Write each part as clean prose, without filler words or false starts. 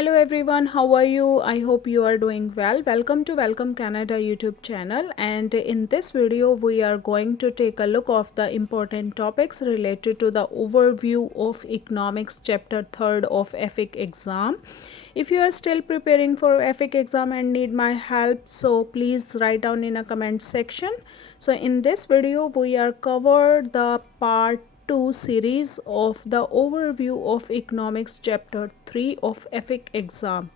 Hello everyone, how are you? I hope you are doing well. Welcome to Welcome Canada YouTube channel, and in this video we are going to take a look of the important topics related to the overview of economics chapter 3rd of IFIC exam. If you are still preparing for IFIC exam and need my help, so please write down in a comment section. So in this video we are covered the part 2 series of the overview of economics chapter 3 of IFIC exam.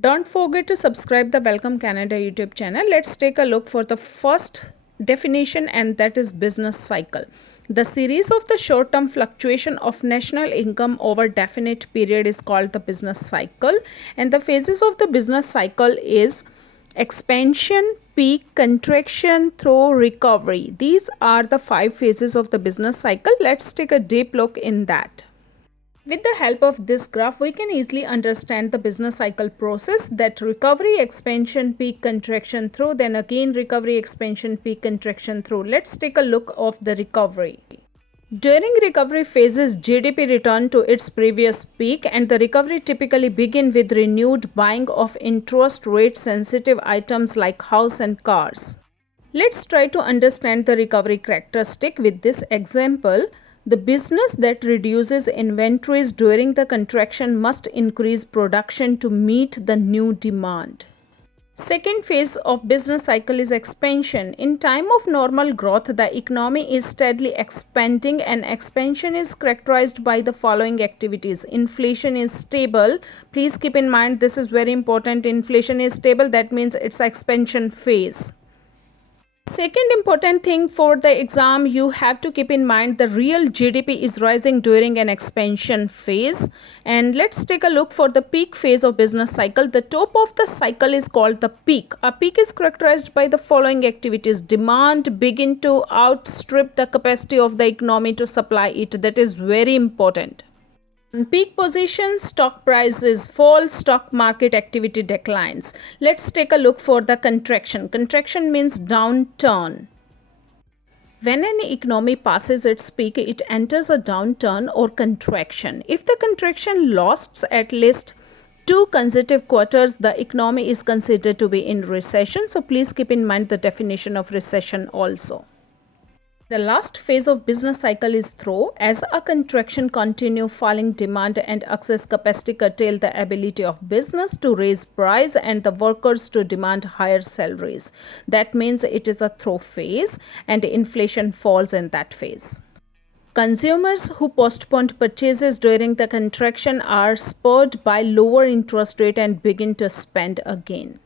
Don't forget to subscribe the Welcome Canada YouTube channel. Let's take a look for the first definition, and that is business cycle. The series of the short-term fluctuation of national income over definite period is called the business cycle, and the phases of the business cycle is expansion, peak, contraction, through recovery. These are the 5 phases of the business cycle. Let's take a deep look in that. With the help of this graph, we can easily understand the business cycle process, that recovery, expansion, peak, contraction, through, then again recovery, expansion, peak, contraction, through. Let's take a look of the recovery. During recovery phases, GDP returned to its previous peak, and the recovery typically begin with renewed buying of interest rate sensitive items like house and cars. Let's try to understand the recovery characteristic with this example. The business that reduces inventories during the contraction must increase production to meet the new demand. Second phase of business cycle is expansion. In time of normal growth, the economy is steadily expanding, and expansion is characterized by the following activities. Inflation is stable. Please keep in mind, this is very important. Inflation is stable, that means it's expansion phase. Second important thing for the exam, you have to keep in mind the real GDP is rising during an expansion phase. And let's take a look for the peak phase of business cycle. The top of the cycle is called the peak. A peak is characterized by the following activities. Demand begin to outstrip the capacity of the economy to supply it. That is very important. In peak position, stock prices fall, stock market activity declines. Let's take a look for the contraction. Contraction means downturn. When an economy passes its peak, it enters a downturn or contraction. If the contraction lasts at least 2 consecutive quarters, the economy is considered to be in recession. So please keep in mind the definition of recession also. The last phase of business cycle is through. As a contraction continue, falling demand and excess capacity curtail the ability of business to raise price and the workers to demand higher salaries. That means it is a through phase, and inflation falls in that phase. Consumers who postponed purchases during the contraction are spurred by lower interest rate and begin to spend again.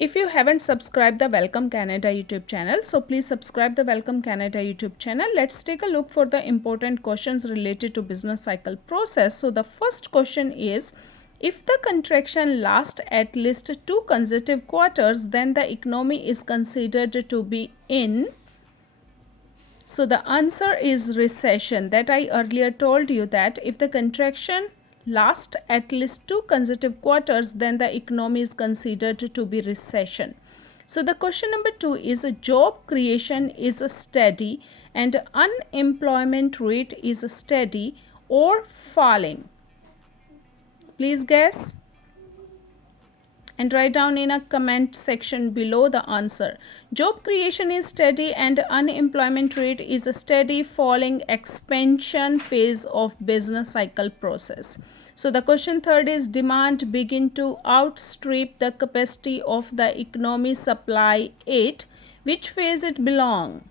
If you haven't subscribed the Welcome Canada YouTube channel, so please subscribe the Welcome Canada YouTube channel. Let's take a look for the important questions related to business cycle process. So the first question is, if the contraction lasts at least 2 consecutive quarters, then the economy is considered to be in. So the answer is recession. That I earlier told you that if the contraction last at least 2 consecutive quarters, then the economy is considered to be recession. So the question number 2 is, job creation is steady and unemployment rate is steady or falling. Please guess and write down in a comment section below the answer. Job creation is steady and unemployment rate is a steady, falling, expansion phase of business cycle process. So the question third is, demand begin to outstrip the capacity of the economy supply it. Which phase it belong?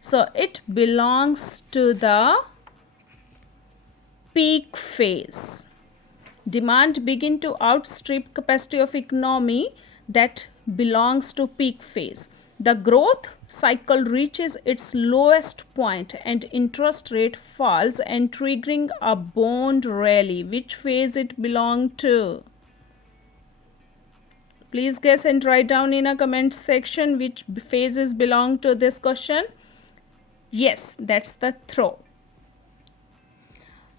So it belongs to the peak phase. Demand begin to outstrip capacity of economy, that belongs to peak phase. The growth cycle reaches its lowest point and interest rate falls and triggering a bond rally. Which phase it belong to? Please guess and write down in a comment section which phases belong to this question. Yes, that's the throw.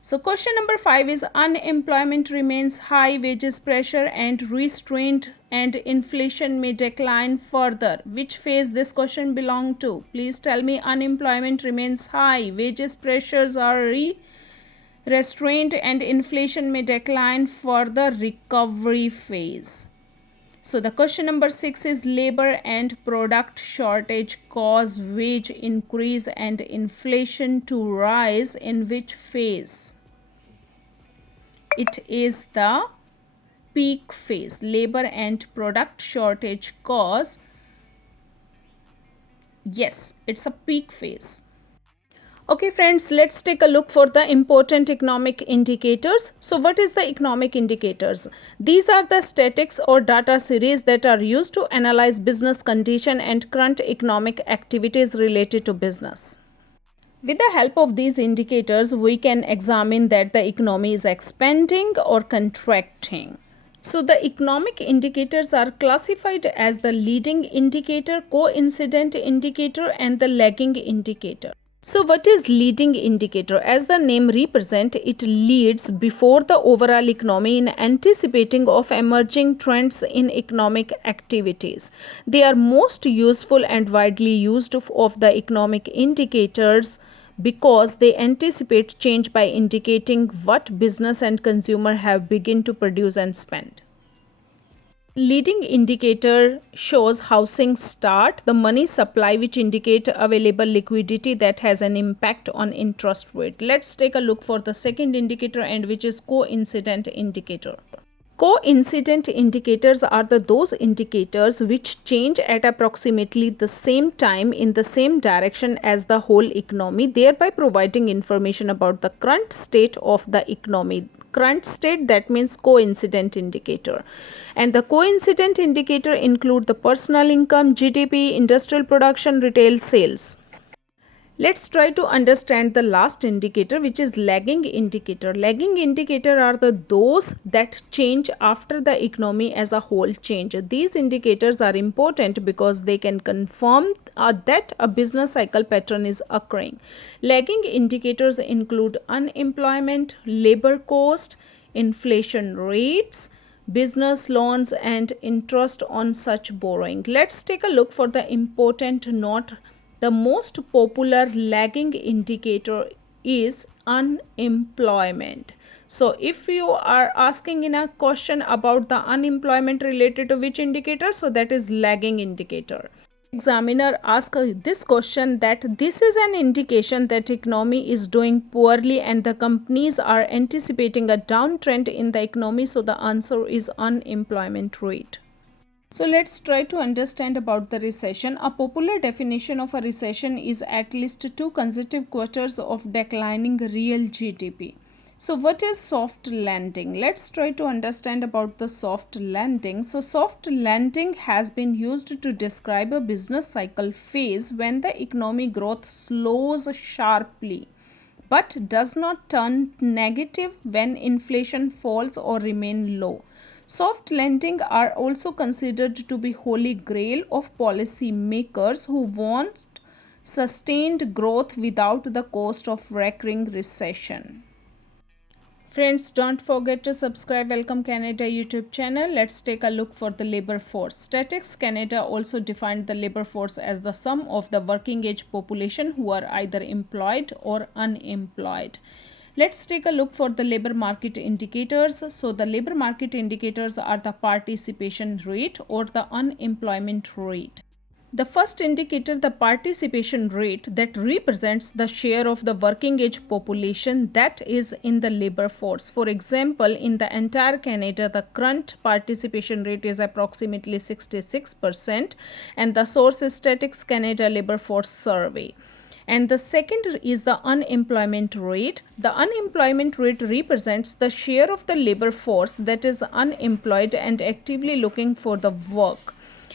So question number 5 is, unemployment remains high, wages pressure and restraint and inflation may decline further. Which phase this question belong to? Please tell me. Unemployment remains high, wages pressures are restraint and inflation may decline for the recovery phase. So the question number 6 is labor and product shortage cause wage increase and inflation to rise in which phase? It is the peak phase. Labor and product shortage cause, yes, it's a peak phase. Okay friends, let's take a look for the important economic indicators. So what is the economic indicators? These are the statistics or data series that are used to analyze business condition and current economic activities related to business. With the help of these indicators, we can examine that the economy is expanding or contracting. So the economic indicators are classified as the leading indicator, coincident indicator, and the lagging indicator. So what is leading indicator? As the name represents, it leads before the overall economy in anticipating of emerging trends in economic activities. They are most useful and widely used of the economic indicators because they anticipate change by indicating what business and consumer have begun to produce and spend. Leading indicator shows housing start, the money supply, which indicate available liquidity that has an impact on interest rate. Let's take a look for the second indicator, and which is coincident indicator. Coincident indicators are those indicators which change at approximately the same time in the same direction as the whole economy, thereby providing information about the current state of the economy. Current state, that means coincident indicator. And the coincident indicator include the personal income, GDP, industrial production, retail sales. Let's try to understand the last indicator, which is lagging indicator. Lagging indicator are those that change after the economy as a whole change. These indicators are important because they can confirm that a business cycle pattern is occurring. Lagging indicators include unemployment, labor cost, inflation rates, business loans, and interest on such borrowing. Let's take a look for the important note. The most popular lagging indicator is unemployment. So if you are asking in a question about the unemployment related to which indicator, so that is lagging indicator. Examiner asks this question, that this is an indication that economy is doing poorly and the companies are anticipating a downtrend in the economy. So the answer is unemployment rate. So let's try to understand about the recession. A popular definition of a recession is at least 2 consecutive quarters of declining real GDP. So what is soft landing? Let's try to understand about the soft landing. So soft landing has been used to describe a business cycle phase when the economic growth slows sharply but does not turn negative when inflation falls or remain low. Soft landing are also considered to be holy grail of policy makers who want sustained growth without the cost of recurring recession. Friends, don't forget to subscribe Welcome Canada YouTube channel. Let's take a look for the labor force. Statistics Canada also defined the labor force as the sum of the working age population who are either employed or unemployed. Let's take a look for the labor market indicators. So the labor market indicators are the participation rate or the unemployment rate. The first indicator, the participation rate, that represents the share of the working age population that is in the labor force. For example, in the entire Canada, the current participation rate is approximately 66%, and the source is Statistics Canada Labor Force Survey. And the second is the unemployment rate. The unemployment rate represents the share of the labor force that is unemployed and actively looking for the work.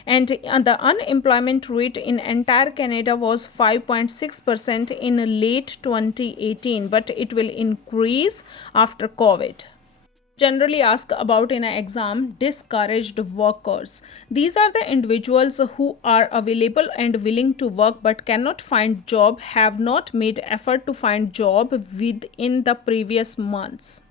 And the unemployment rate in entire Canada was 5.6% in late 2018, but it will increase after COVID. Generally asked about in an exam, discouraged workers. These are the individuals who are available and willing to work but cannot find job, have not made effort to find job within the previous months.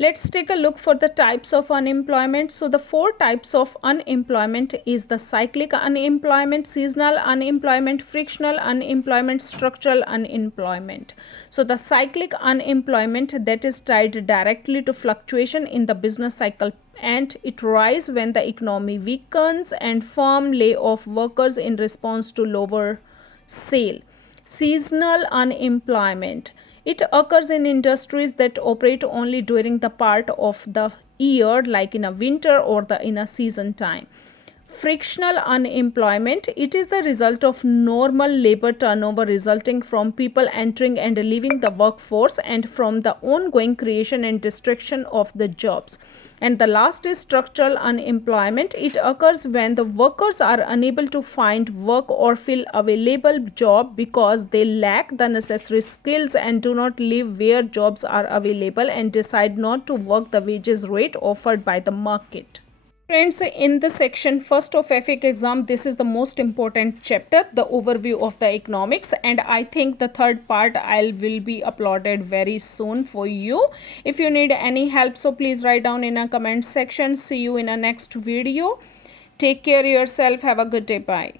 Let's take a look for the types of unemployment. So the four types of unemployment is the cyclic unemployment, seasonal unemployment, frictional unemployment, structural unemployment. So the cyclic unemployment, that is tied directly to fluctuation in the business cycle, and it rises when the economy weakens and firm lay off workers in response to lower sale. Seasonal unemployment, it occurs in industries that operate only during the part of the year, like in a winter or in a season time. Frictional unemployment, it is the result of normal labor turnover resulting from people entering and leaving the workforce and from the ongoing creation and destruction of the jobs. And the last is structural unemployment. It occurs when the workers are unable to find work or fill available job because they lack the necessary skills and do not live where jobs are available and decide not to work the wages rate offered by the market. Friends, in the section first of IFIC exam, this is the most important chapter, the overview of the economics, and I think the third part will be uploaded very soon for you. If you need any help, so please write down in a comment section. See you in a next video. Take care of yourself. Have a good day. Bye.